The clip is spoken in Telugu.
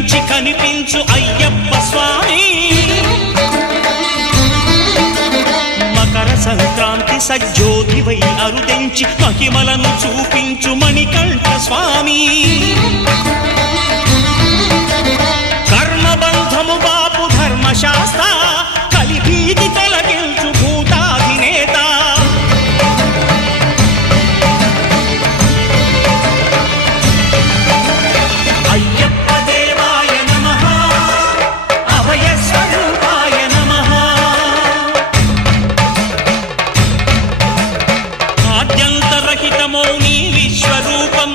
కనిపించి కనిపించు అయ్యప్ప స్వామి మకర సంక్రాంతి సజ్జోతివై అరుదెంచి మహిమలను చూపించు మణికంఠ స్వామి కర్మబంధము బాపు ధర్మశాస్త్ర కలిభీతి తొలగించు భూతాధినేత అయ్యప్ప దేవాయ నమః అభయ స్వరూపాయ నమః ఆద్యంతరహితమౌ నీ విశ్వరూపం